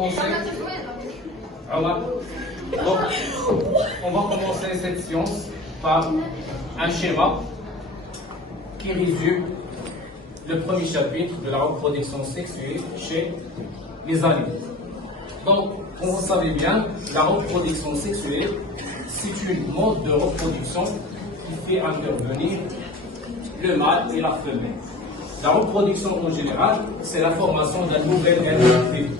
commencer. Donc, on va commencer cette séance par un schéma qui résume le premier chapitre de la reproduction sexuelle chez les animaux. Donc, comme vous savez bien, la reproduction sexuelle, c'est une mode de reproduction qui fait intervenir le mâle et la femelle. La reproduction en général, c'est la formation d'un nouvel être vivant.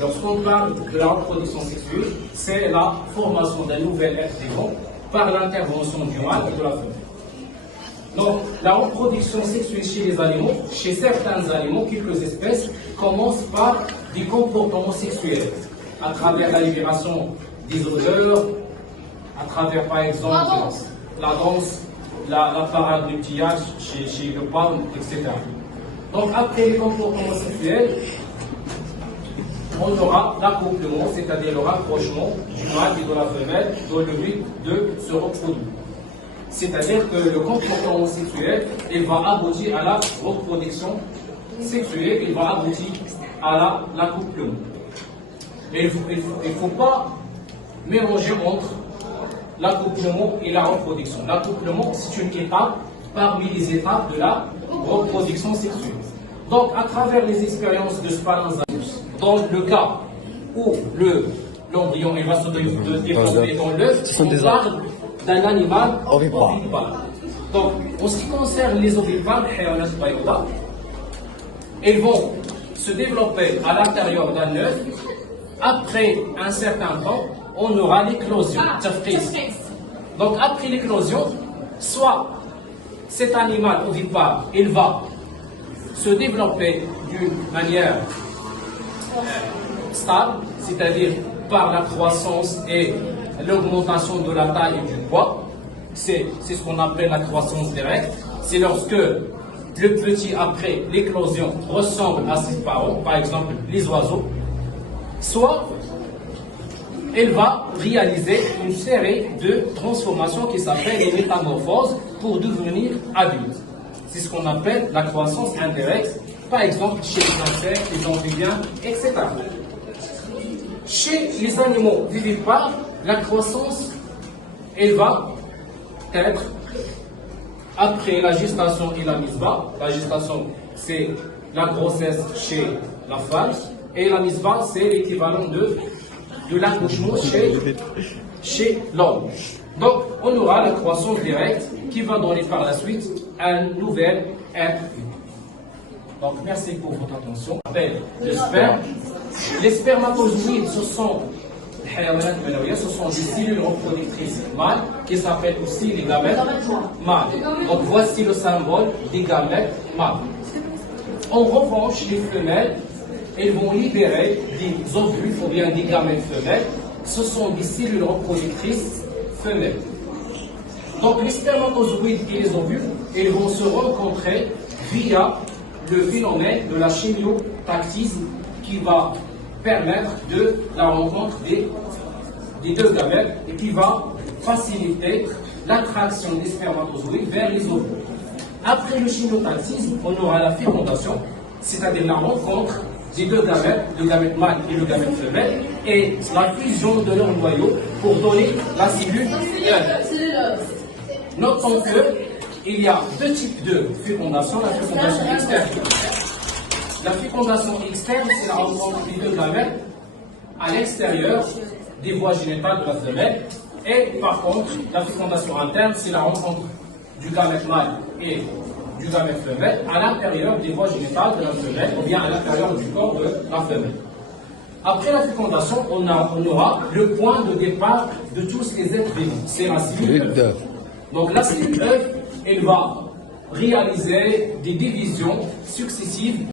Lorsqu'on parle de la reproduction sexuelle, c'est la formation d'un nouvel être vivant par l'intervention du mâle et de la femelle. Donc, la reproduction sexuelle chez les animaux, chez certains animaux, quelques espèces, commence par des comportements sexuels, à travers la libération des odeurs, à travers, par exemple, la danse, la parade de pillage chez le palme, etc. Donc, après les comportements sexuels, on aura l'accouplement, c'est-à-dire le rapprochement du mâle et de la femelle dans le but de se reproduire. C'est-à-dire que le comportement sexuel, il va aboutir à la reproduction sexuelle, il va aboutir à l'accouplement. Et il ne faut pas mélanger entre l'accouplement et la reproduction. L'accouplement, c'est une étape parmi les étapes de la reproduction sexuelle. Donc, à travers les expériences de Spallanzani, dans le cas où l'embryon va se développer dans l'œuf, on parle d'un animal ovipare. Donc, en ce qui concerne les ovipares, ils vont se développer à l'intérieur d'un œuf. Après un certain temps, on aura l'éclosion. Donc, après l'éclosion, soit cet animal ovipare, il va se développer d'une manière stable, c'est-à-dire par la croissance et l'augmentation de la taille et du poids. C'est ce qu'on appelle la croissance directe. C'est lorsque le petit, après l'éclosion, ressemble à ses parents, par exemple les oiseaux, soit elle va réaliser une série de transformations qui s'appellent les métamorphoses pour devenir adulte. C'est ce qu'on appelle la croissance indirecte, par exemple chez les insectes, les amphibiens, etc. Chez les animaux vivipares, la croissance, elle va être après la gestation et la mise bas. La gestation, c'est la grossesse chez la femme, et la mise bas, c'est l'équivalent de l'accouchement chez l'homme. Donc, on aura la croissance directe qui va donner par la suite un nouvel être. Donc, merci pour votre attention. Le sperme. Les spermatozoïdes, ce sont des cellules reproductrices mâles qui s'appellent aussi les gamètes mâles. Donc, voici le symbole des gamètes mâles. En revanche, les femelles, elles vont libérer des ovules ou bien des gamètes femelles. Ce sont des cellules reproductrices femelles. Donc, les spermatozoïdes et les ovules, ils vont se rencontrer via le phénomène de la chimiotactisme qui va permettre de la rencontre des deux gamètes et qui va faciliter l'attraction des spermatozoïdes vers les ovules. Après le chimiotactisme, on aura la fécondation, c'est-à-dire la rencontre des deux gamètes, le gamète mâle et le gamète femelle, et la fusion de leur noyau pour donner la cellule. Notons qu'il y a deux types de fécondation, la fécondation externe. La fécondation externe, c'est la rencontre des deux gamètes à l'extérieur des voies génitales de la femelle. Et par contre, la fécondation interne, c'est la rencontre du gamète mâle et du gamète femelle à l'intérieur des voies génitales de la femelle ou bien à l'intérieur du corps de la femelle. Après la fécondation, on aura le point de départ de tous les êtres vivants. C'est la cellule œuf. Donc la cellule œuf, elle va réaliser des divisions successives